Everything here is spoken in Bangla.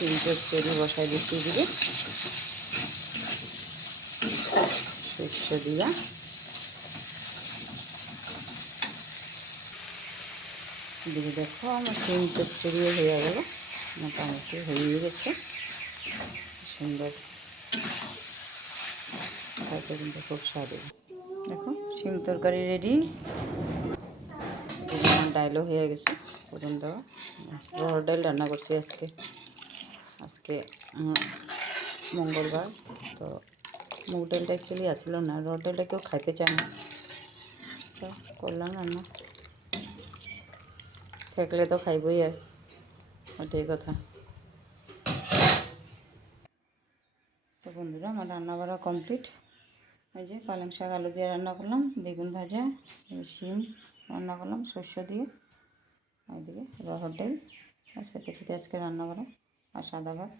শিম চচ্চড়ি বসাই দিচ্ছি দিকে শস্য দিয়া। দিকে দেখো আমার শিম চচ্চড়িও হয়ে গেল, মোটামুটি হয়ে গেছে, সুন্দর খাইতে কিন্তু খুব স্বাদ। দেখো শিম তরকারি রেডি। আমার ডাইলও হয়ে গেছে ফোড়ন দেওয়া। রহড় ডাল রান্না করছি আজকে। আজকে মঙ্গলবার, তো মুগ ডালটা অ্যাকচুয়ালি আসলো না, রহড় ডালটা কেউ খাইতে চায় না, তো করলাম রান্না। থাকলে তো খাইবই, আর ওটাই কথা। তো বন্ধুরা আমার রান্না বাড়া কমপ্লিট। এই যে পালং শাক আলু দিয়ে রান্না করলাম, বেগুন ভাজা, শিম রান্না করলাম শস্য দিয়ে, এদিকে রহড় ডাল, আর সাথে সাথে আজকে রান্না বাড়া আর সাদা ভাত।